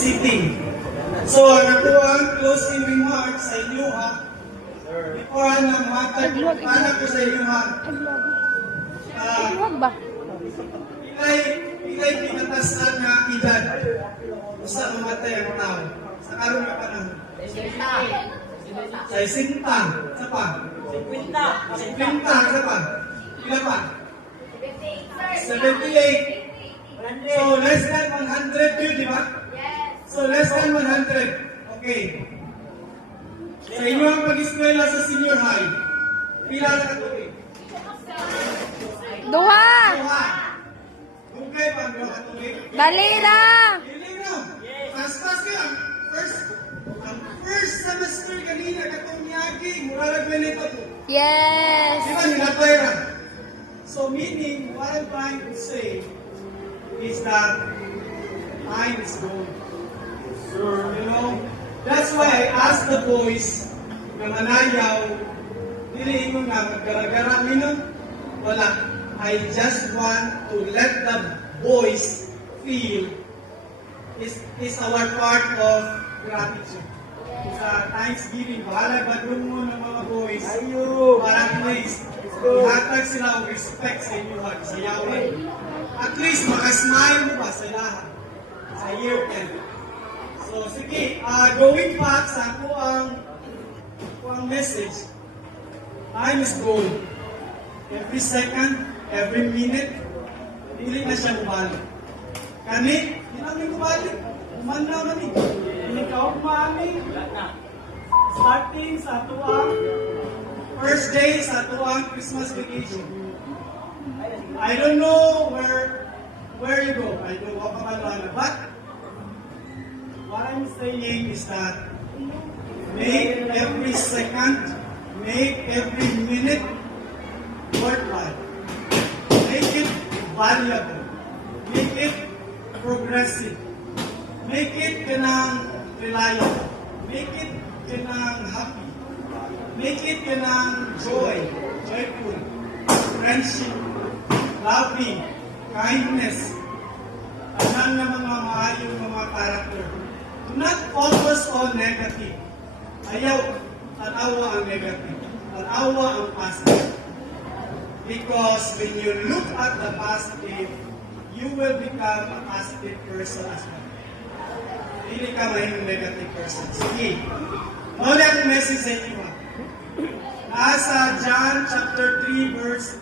sitting. So, ako ang closing remarks sa inyo ha. Before na matag paano ko sa inyo ha. Huwag ba? Ilay pinatasan na edad. Basta mamatay ang tao. Sa karoon na panahon. Sa isinta. Sa pa? Sa pa? Ila pa? 78. So, less than 100 yun, di ba? So, less than 100. Okay. Sa inyo ang pag-eskwela sa senior high, pila na katuloy? Duha! Okay, pag duha katuloy. Dali lang! Dili no? Fast ka. First semester kanina katong niyagi, murag ganito po. Yes! Di ba nilatoy ra? So, meaning, what I'm trying to say is that time is gold. You know, that's why I asked the boys na manayaw, dili mo nga magkaragara minum, wala. I just want to let the boys feel is our part of gratitude. Sa Thanksgiving, bahala ba doon mo ng mga boys? Para at least, ihatag sila o respect sa inyo, sa Yahweh. At least, makasmile mo ba sa lahat? Sa year 10. So, sige, going back sa ako ang message, time is gold. Every second, every minute, hindi na siya mabalik. Kani, hindi namin mabalik. Umanda kami. Hindi ka umami. Starting sa tuwang first day sa tuwang Christmas vacation. I don't know where you go. I don't know pa man, but what I'm saying is that make every second, make every minute worthwhile. Make it valuable. Make it progressive. Make it kanang reliable. Make it kanang happy. Make it kanang joyful, friendship, loving, kindness, anang na mga maayong mga character. Do not focus on negative. Ayaw, tanawa ang negative. Tanawa ang positive. Because when you look at the positive, you will become a positive person as well. Hindi ka maging negative person. Sige. Muna ang message sa inyo. Nasa John chapter 3 verse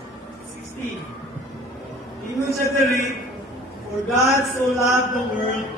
16. Ingon siya dali, for God so loved the world